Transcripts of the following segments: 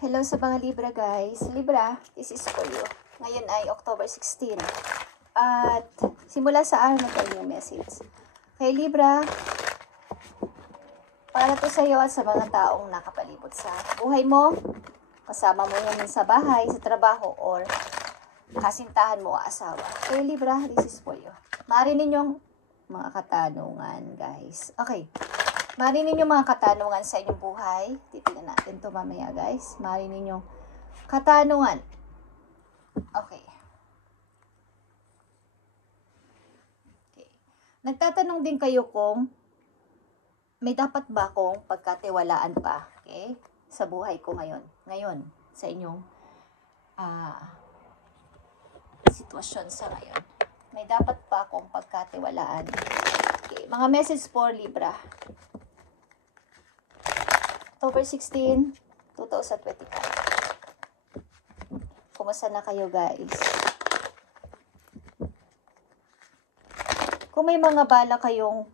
Hello sa mga Libra guys. Libra, this is for you. Ngayon ay October 16. At simula sa araw na tayo yung message. Kay Libra, para to sa iyo at sa mga taong nakapalibot sa buhay mo, kasama mo yan sa bahay, sa trabaho, or kasintahan mo o asawa. Kay Libra, this is for you. Maaari ninyong mga katanungan guys. Okay. Maaari ninyong mga katanungan sa inyong buhay. Titignan natin to mamaya guys. Maaari ninyong katanungan. Okay. Nagtatanong din kayo kung may dapat ba akong pagkatiwalaan pa, okay, sa buhay ko ngayon. Ngayon, sa inyong sitwasyon sa ngayon. May dapat pa akong pagkatiwalaan. Okay. Mga message for Libra. October 16, 2025. Kumusta na kayo guys? Kung may mga bala kayong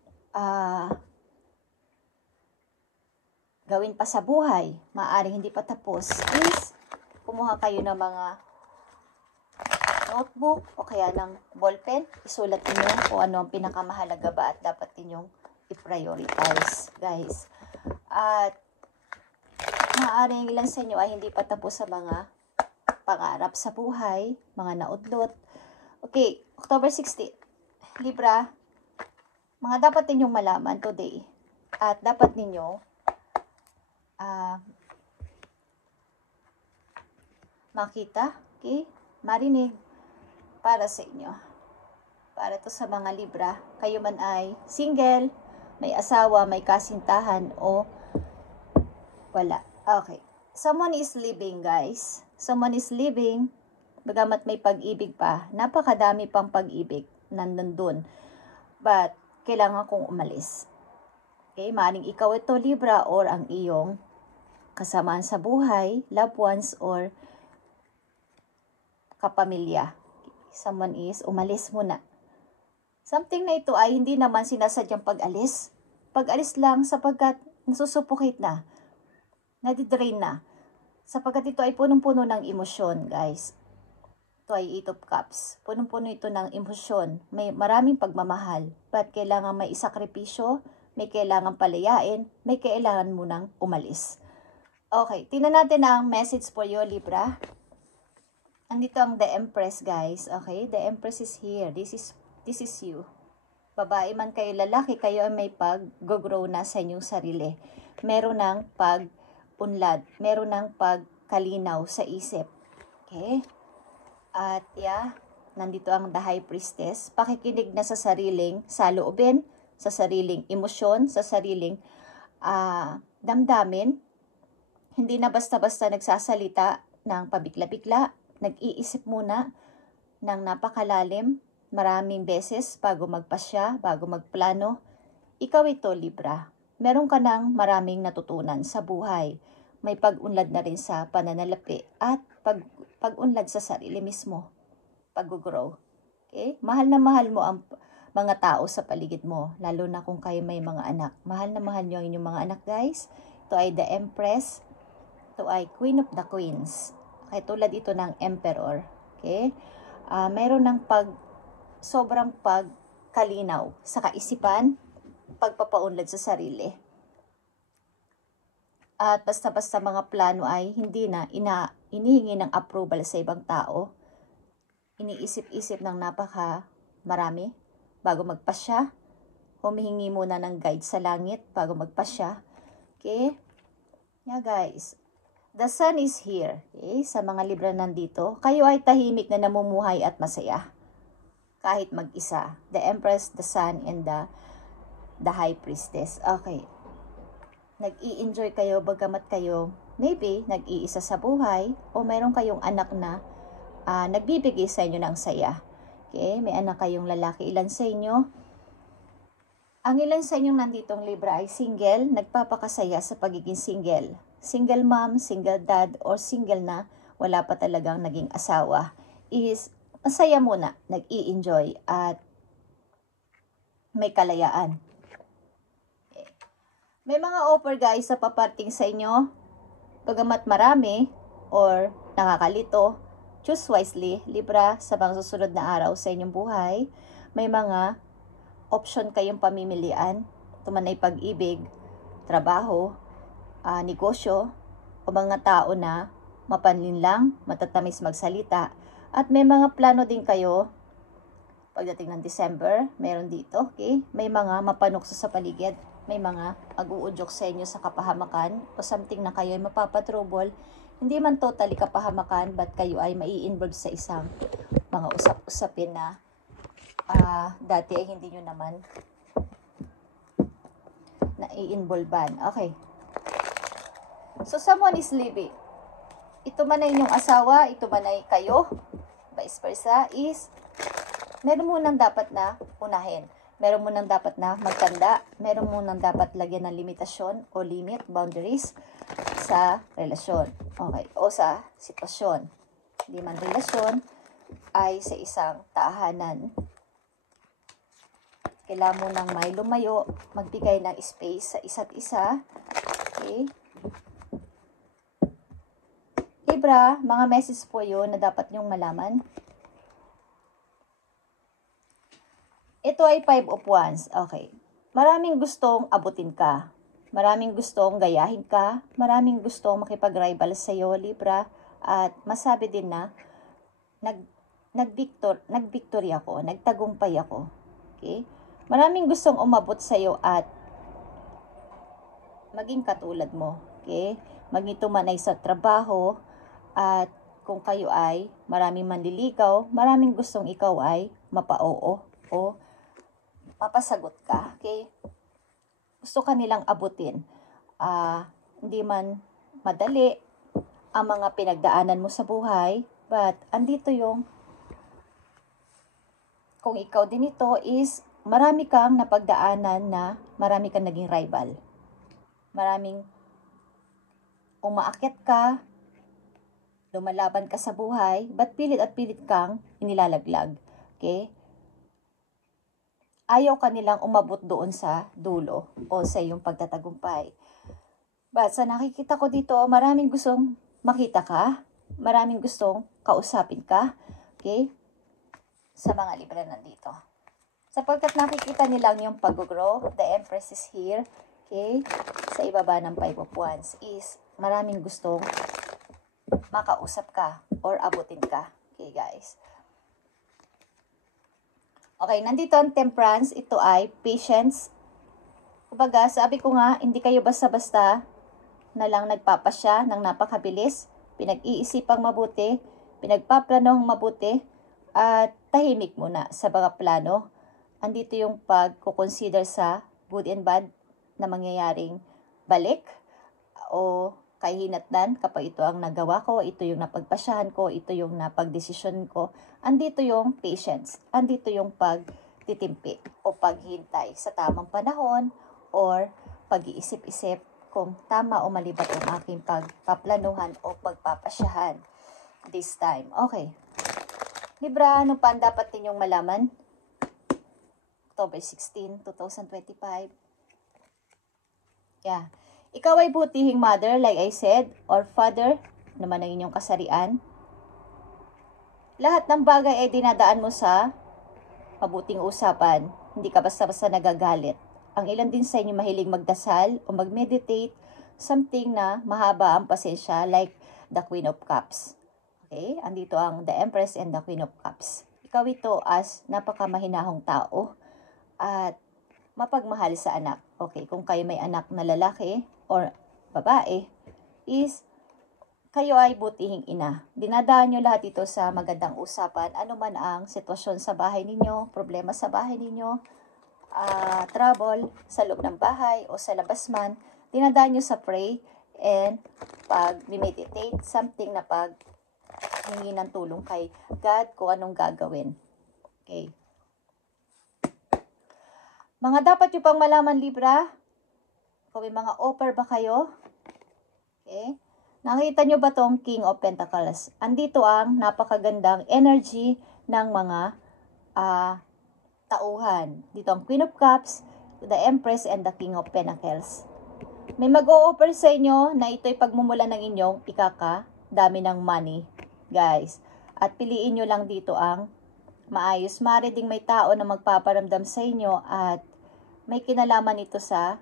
gawin pa sa buhay, maaaring hindi pa tapos, please, kumuha kayo ng mga notebook o kaya ng ballpen. Isulat niyo kung ano ang pinakamahalaga ba at dapat ninyong i-prioritize, guys. At maaaring ilan sa inyo ay hindi pa tapos sa mga pangarap sa buhay, mga naudlot. Okay, October 16. Libra, mga dapat ninyong malaman today at dapat ninyo makita, okay, marinig para sa inyo. Para to sa mga Libra, kayo man ay single, may asawa, may kasintahan o wala. Okay. Someone is living, guys. Someone is living. Bagamat may pag-ibig pa. Napakadami pang pag-ibig nandun dun. But, kailangan kong umalis. Okay? Maaaring ikaw ito, Libra, or ang iyong kasamaan sa buhay, loved ones, or kapamilya. Someone is umalis muna. Something na ito ay hindi naman sinasadyang pag-alis. Pag-alis lang sapagkat nasusuffocate na. Nadidrain na. Sapagkat ito ay punong-puno ng emosyon, guys. Ito ay 8 of Cups. Punong-puno ito ng emosyon. May maraming pagmamahal. But kailangan may isakripisyo, may kailangan palayain, may kailangan munang umalis. Okay, tingnan natin ang message for you, Libra. Andito ang The Empress, guys. Okay, The Empress is here. This is you. Babae man kayo, lalaki, kayo ay may pag-grow na sa inyong sarili. Meron ng pag-unlad. Meron ng pagkalinaw sa isip. Okay? At nandito ang The High Priestess. Pakikinig na sa sariling saloobin, sa sariling emosyon, sa sariling damdamin. Hindi na basta-basta nagsasalita ng pabigla-bigla. Nag-iisip muna ng napakalalim, maraming beses bago magpasya, bago magplano. Ikaw ito, Libra. Meron ka ng maraming natutunan sa buhay. May pag-unlad na rin sa pananalapi at pag-unlad sa sarili mismo. Pag-grow. Okay? Mahal na mahal mo ang mga tao sa paligid mo, lalo na kung kayo may mga anak. Mahal na mahal nyo ang inyong mga anak, guys. Ito ay The Empress. Ito ay Queen of the Queens. Okay, tulad ito ng Emperor. Okay? Meron ng sobrang pagkalinaw sa kaisipan, pagpapaunlad sa sarili. At basta-basta mga plano ay hindi na inihingi ng approval sa ibang tao. Iniisip-isip ng marami bago magpasya. Humihingi muna ng guide sa langit bago magpasya. Okay? Yeah, guys. The sun is here. Okay? Sa mga Libra nandito, kayo ay tahimik na namumuhay at masaya. Kahit mag-isa. The Empress, the Sun, and the High Priestess. Okay. Nag-i-enjoy kayo bagamat kayo maybe nag-iisa sa buhay o meron kayong anak na nagbibigay sa inyo ng saya. Okay? May anak kayong lalaki. Ilan sa inyo? Ang ilan sa inyong nanditong Libra ay single, nagpapakasaya sa pagiging single. Single mom, single dad, or single na wala pa talagang naging asawa. Is masaya muna, nag-i-enjoy at may kalayaan. Okay. May mga offer guys sa paparting sa inyo. Bagamat marami or nakakalito, choose wisely, Libra, sa mga susunod na araw sa inyong buhay. May mga option kayong pamimilian, tumanay pag-ibig, trabaho, negosyo, o mga tao na mapanlinlang, matatamis magsalita. At may mga plano din kayo pagdating ng December, meron dito, okay? May mga mapanukso sa paligid, may mga mag-uudyok sa inyo sa kapahamakan o something na kayo ay mapapatrubol. Hindi man totally kapahamakan, but kayo ay mai-involve sa isang mga usap-usapin na dati ay hindi nyo naman na-i-involvean. Okay. So, someone is leaving. Ito man ay inyong asawa, ito man ay kayo, vice versa, is meron munang dapat na unahin. Meron munang dapat na magtanda. Meron munang dapat lagyan ng limitasyon o limit, boundaries sa relasyon. Okay. O sa sitwasyon. Hindi man relasyon, ay sa isang tahanan. Kailangan mo nang may lumayo, magbigay ng space sa isa't isa. Okay. Libra, mga message po yun na dapat nyong malaman. Ito ay 5 of Wands. Okay. Maraming gustong abutin ka. Maraming gustong gayahin ka. Maraming gustong makipag-rival sa iyo, Libra. At masabi din na nag-victory ako, nagtagumpay ako. Okay? Maraming gustong umabot sa iyo at maging katulad mo. Okay? Maging tumanay sa trabaho at kung kayo ay maraming manliligaw, maraming gustong ikaw ay mapa-oo o mapasagot ka, okay? Gusto ka nilang abutin. Hindi man madali ang mga pinagdaanan mo sa buhay, but andito yung kung ikaw din ito is marami kang napagdaanan na marami kang naging rival. Maraming umaakyat ka, lumalaban ka sa buhay, but pilit at pilit kang inilalaglag, okay? Ayaw kanilang umabot doon sa dulo o sa iyong pagtatagumpay. But sa nakikita ko dito, maraming gustong makita ka, maraming gustong kausapin ka, okay? Sa mga Libra nandito. Sapagkat nakikita nilang yung pag-grow, the Empress is here, okay? Sa ibaba ng 5 of Wands is maraming gustong makausap ka or abutin ka, okay guys? Okay, nandito ang Temperance. Ito ay patience. Kumbaga, sabi ko nga, hindi kayo basta-basta na lang nagpapasya ng napakabilis, pinag-iisipang mabuti, pinagpaplanong mabuti, at tahimik muna sa mga plano. Andito yung pag-consider sa good and bad na mangyayaring balik o kahinatnan kapag ito ang nagawa ko, ito yung napagpasyahan ko, ito yung napagdesisyon ko. Andito yung patience, andito yung pagtitimpi o paghintay sa tamang panahon or pag-iisip-isip kung tama o mali ba itong aking pagpaplanuhan o pagpapasyahan this time. Okay. Libra, ano pa ang dapat ninyong malaman? October 16, 2025. Yeah. Ikaw ay butihing mother, like I said, or father, naman ang inyong kasarian. Lahat ng bagay ay dinadaan mo sa mabuting usapan. Hindi ka basta-basta nagagalit. Ang ilan din sa inyo mahilig magdasal o mag-meditate, something na mahaba ang pasensya, like the Queen of Cups. Okay? Andito ang the Empress and the Queen of Cups. Ikaw ito as napakamahinahong tao at mapagmahal sa anak. Okay, kung kayo may anak na lalaki or babae, is kayo ay butihing ina. Dinadaan nyo lahat ito sa magandang usapan. Ano man ang sitwasyon sa bahay ninyo, problema sa bahay ninyo, trouble sa loob ng bahay o sa labas man, dinadaan nyo sa pray and pag-meditate, something na hingi ng tulong kay God kung anong gagawin. Okay. Mga dapat nyo pang malaman, Libra, kung may mga offer ba kayo, okay? Nakita nyo ba tong King of Pentacles? Andito ang napakagandang energy ng mga tauhan. Dito ang Queen of Cups, the Empress, and the King of Pentacles. May mag-o-offer sa inyo na ito'y pagmumula ng inyong dami ng money, guys. At piliin nyo lang dito ang maayos. Maaari ding may tao na magpaparamdam sa inyo at may kinalaman ito sa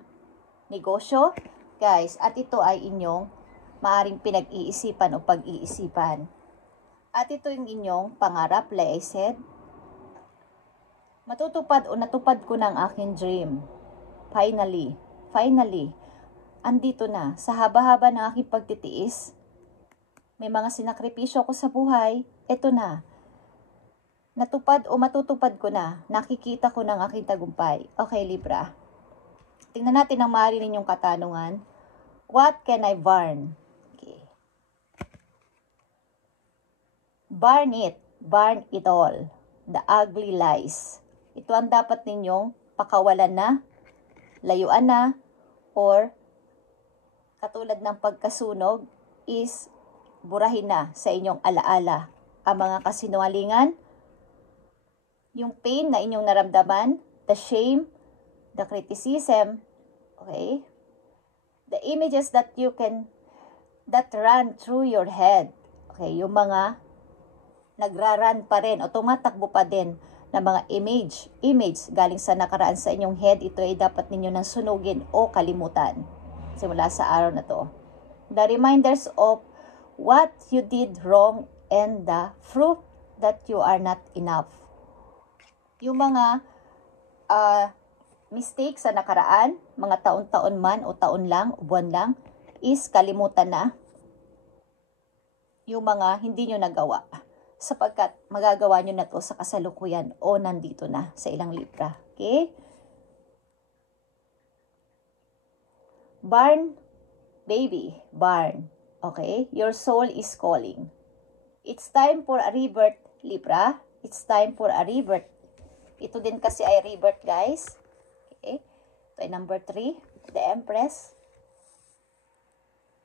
negosyo, guys. At ito ay inyong maaring pinag-iisipan o pag-iisipan. At ito yung inyong pangarap, like I said. Matutupad o natupad ko ng aking dream. Finally, andito na. Sa haba-haba ng aking pagtitiis, may mga sinakripisyo ko sa buhay, eto na. Natupad o matutupad ko na. Nakikita ko ng aking tagumpay. Okay, Libra. Tingnan natin ang maaari ninyong katanungan. What can I burn? Okay. Burn it all. The ugly lies. Ito ang dapat ninyong pakawalan na, layuan na, or katulad ng pagkasunog is burahin na sa inyong alaala ang mga kasinungalingan, yung pain na inyong naramdaman, the shame, the criticism, okay? The images that that run through your head, okay? Yung mga nagraran pa rin o tumatakbo pa din na mga image galing sa nakaraan sa inyong head, ito ay dapat ninyo nang sunugin o kalimutan simula sa araw na to. The reminders of what you did wrong and the proof that you are not enough. Yung mga mistakes sa nakaraan, mga taon-taon man o taon lang o buwan lang, is kalimutan na. Yung mga hindi nyo nagawa, sapagkat magagawa nyo na to sa kasalukuyan o nandito na sa ilang Libra. Okay? Burn, baby, burn. Okay? Your soul is calling. It's time for a rebirth, Libra. It's time for a rebirth. Ito din kasi ay rebirth, guys. Okay? Ito ay number 3, the Empress.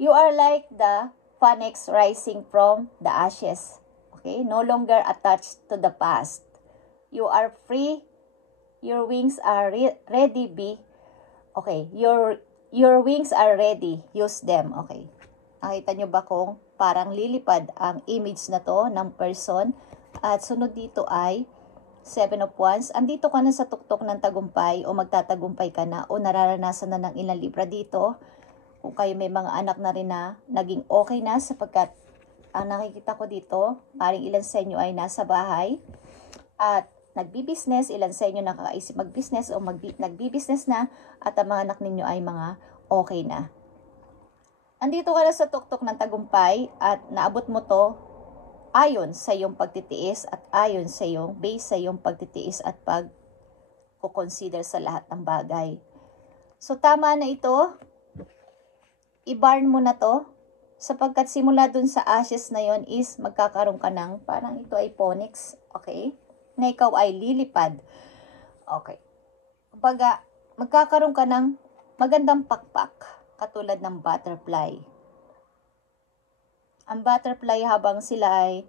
You are like the phoenix rising from the ashes. Okay? No longer attached to the past. You are free. Your wings are ready. Okay. Your wings are ready. Use them. Okay. Nakita nyo ba kung parang lilipad ang image na to ng person? At sunod dito ay 7 of Wands. Andito ka na sa tuktok ng tagumpay o magtatagumpay ka na o nararanasan na ng ilang Libra dito. Kung kayo may mga anak na rin na naging okay na sapagkat ang nakikita ko dito, maring ilan sa inyo ay nasa bahay at nagbi-business, ilan sa inyo nakakaisip mag-business o nagbi-business na at ang mga anak ninyo ay mga okay na. Andito ka na sa tuktok ng tagumpay at naabot mo to ayon sa iyong pagtitiis at ayon sa iyong base sa iyong pagtitiis at pag-consider sa lahat ng bagay. So tama na ito, i-burn mo na to sapagkat simula dun sa ashes na yon is magkakaroon ka ng parang ito ay phoenix, okay? Na ikaw ay lilipad. Okay. Kumbaga, magkakaroon ka ng magandang pakpak katulad ng butterfly. Ang butterfly habang sila ay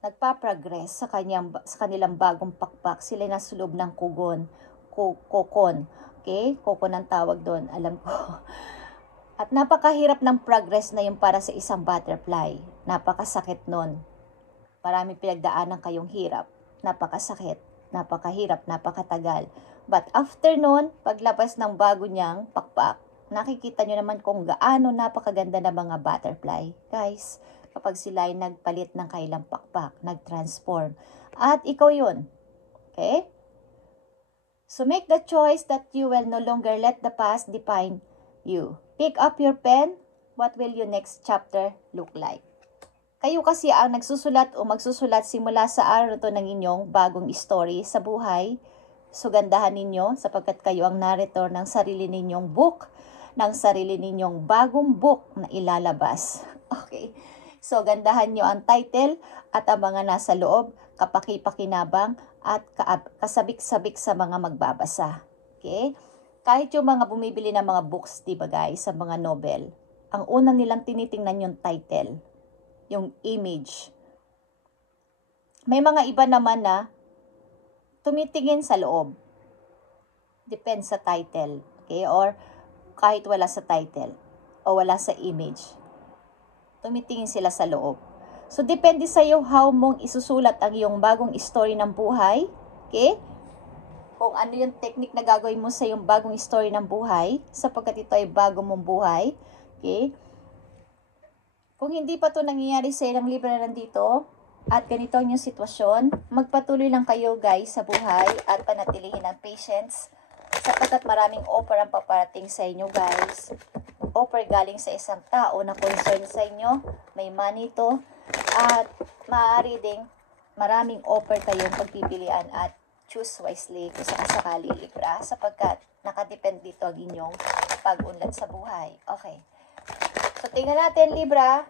nagpa-progress sa kanilang bagong pakpak, sila ay nasa loob ng kokon. Okay? Kokon ang tawag doon, alam ko. At napakahirap ng progress na yung para sa isang butterfly. Napakasakit nun. Maraming pinagdaanan kayong hirap. Napakasakit, napakahirap, napakatagal. But after nun, paglabas ng bago niyang pakpak, nakikita nyo naman kung gaano napakaganda ng mga butterfly. Guys, kapag sila ay nagpalit ng kailang pakpak, nag-transform. At ikaw yun. Okay? So make the choice that you will no longer let the past define you. Pick up your pen. What will your next chapter look like? Kayo kasi ang nagsusulat o magsusulat simula sa araw to ng inyong bagong story sa buhay. So gandahan ninyo sapagkat kayo ang narrator ng sarili ninyong book, ng sarili ninyong bagong book na ilalabas. Okay. So gandahan nyo ang title at ang mga nasa loob, kapaki-pakinabang at kasabik-sabik sa mga magbabasa. Okay? Kahit yung mga bumibili ng mga books, diba guys, sa mga novel, ang una nilang tinitingnan yung title, yung image. May mga iba naman na tumitingin sa loob. Depends sa title. Okay? Or kahit wala sa title o wala sa image. Tumitingin sila sa loob. So, depende sa iyo how mong isusulat ang iyong bagong story ng buhay. Okay? Kung ano yung technique na gagawin mo sa iyong bagong story ng buhay, sapagkat ito ay bago mong buhay. Okay? Kung hindi pa ito nangyayari sa ilang libro na nandito, at ganito ang inyong sitwasyon, magpatuloy lang kayo guys sa buhay at panatilihin ang patience, sapagkat maraming offer ang paparating sa inyo guys. Offer galing sa isang tao na concern sa inyo, may money to, at maaari ding maraming offer kayong pagpipilian at choose wisely kung sakasakali Libra, sapagkat nakadepend dito ang inyong pag-unlad sa buhay. Okay. So, tingnan natin Libra,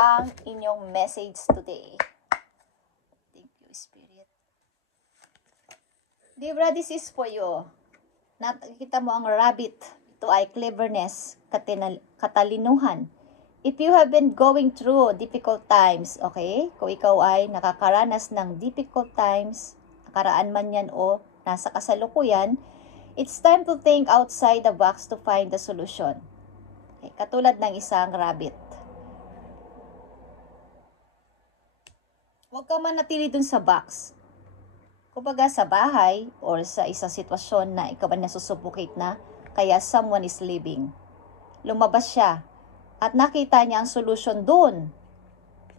ang inyong message today. Thank you, Spirit. Libra, this is for you. Nakikita mo ang rabbit. Ito ay cleverness, katalinuhan. If you have been going through difficult times, okay? Kung ikaw ay nakakaranas ng difficult times, nakaraan man yan o nasa kasalukuyan, it's time to think outside the box to find the solution. Okay, katulad ng isang rabbit. Huwag ka manatili dun sa box. Kumbaga sa bahay or sa isang sitwasyon na ikaw ay nasusuffocate na, kaya someone is leaving. Lumabas siya at nakita niya ang solusyon dun.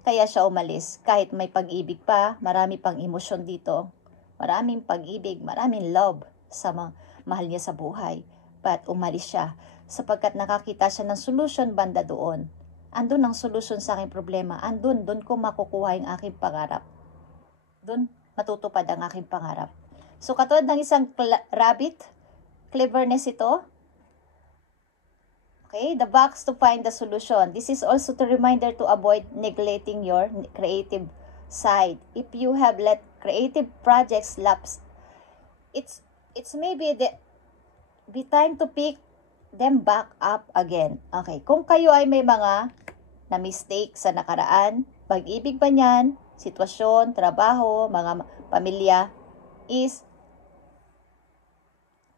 Kaya siya umalis. Kahit may pag-ibig pa, marami pang emosyon dito. Maraming pag-ibig, maraming love sa mahal niya sa buhay. But umalis siya sapagkat nakakita siya ng solusyon banda doon. Andun ang solusyon sa aking problema. Doon ko makukuha yung aking pangarap. Doon matutupad ang aking pangarap. So katulad ng isang rabbit, cleverness ito. Okay, the box to find the solution. This is also a reminder to avoid neglecting your creative side. If you have let creative projects lapse, it's maybe be time to pick them back up again. Okay, kung kayo ay may mga na mistake sa nakaraan, pag-ibig ba niyan, sitwasyon, trabaho, mga pamilya, is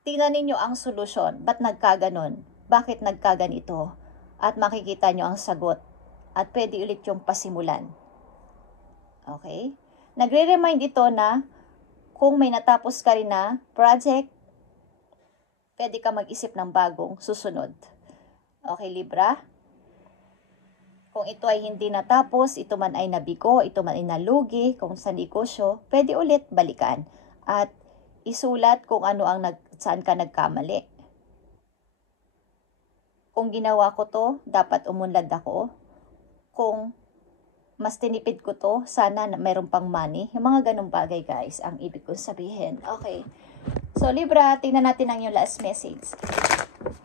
tingnan ninyo ang solusyon. Ba't nagkaganon? Bakit nagkaganito? At makikita nyo ang sagot. At pwede ulit yung pasimulan. Okay? Nagre-remind ito na kung may natapos ka rin na project, pwede ka mag-isip ng bagong susunod. Okay, Libra? Kung ito ay hindi natapos, ito man ay nabigo, ito man ay nalugi, kung sa negosyo, pwede ulit balikan. At isulat kung ano ang saan ka nagkamali. Kung ginawa ko to, dapat umunlad ako. Kung mas tinipid ko to, sana mayroon pang money. Yung mga ganong bagay guys, ang ibig kong sabihin. Okay. So Libra, tingnan natin ang yung last message.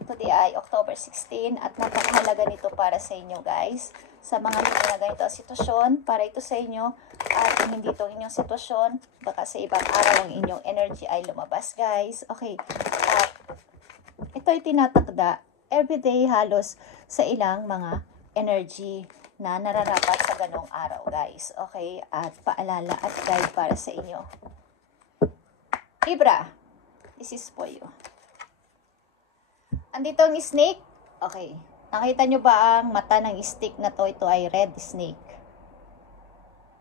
Today ay October 16 at napakahalaga nito para sa inyo guys. Sa mga Libra na ganito ang sitwasyon, para ito sa inyo. At kung hindi ito inyong sitwasyon, baka sa ibang araw ang inyong energy ay lumabas guys. Okay. Ito ay tinatakda everyday halos sa ilang mga energy na nararapat sa ganong araw guys. Okay, at paalala at guide para sa inyo. Libra, this is for you. Andito ang snake. Okay, nakita nyo ba ang mata ng stick na to? Ito ay red snake.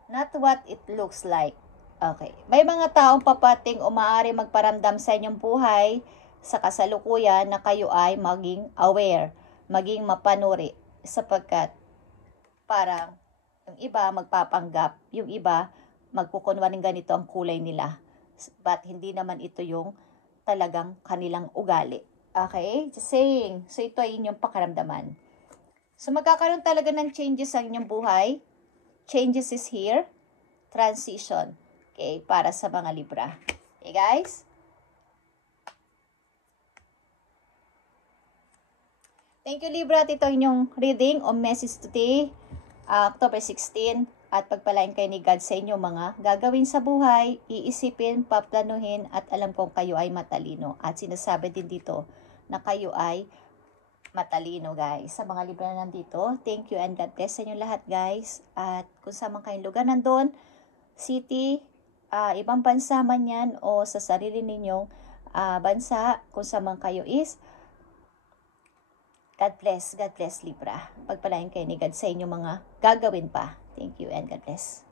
Not what it looks like. Okay, may mga taong papating o maaari magparamdam sa inyong buhay sa kasalukuyan na kayo ay maging aware, maging mapanuri, sapagkat parang yung iba magpapanggap, yung iba magkukunwaring ganito ang kulay nila, but hindi naman ito yung talagang kanilang ugali. Okay? Just saying. So ito ay inyong pakaramdaman. So magkakaroon talaga ng changes sa inyong buhay. Changes is here. Transition. Okay? Para sa mga Libra. Okay guys? Thank you Libra, ito inyong reading o message today, October 16. At pagpalain kayo ni God sa inyo mga gagawin sa buhay, iisipin, paplanuhin at alam kong kayo ay matalino. At sinasabi din dito na kayo ay matalino guys. Sa mga Libra na nandito, thank you and God bless sa inyo lahat guys. At kung saan man kayong lugar nandun, city, ibang bansa man yan o sa sarili ninyong bansa, kung saan man kayo is, God bless Libra. Pagpalain kayo ni God sa inyong mga gagawin pa. Thank you and God bless.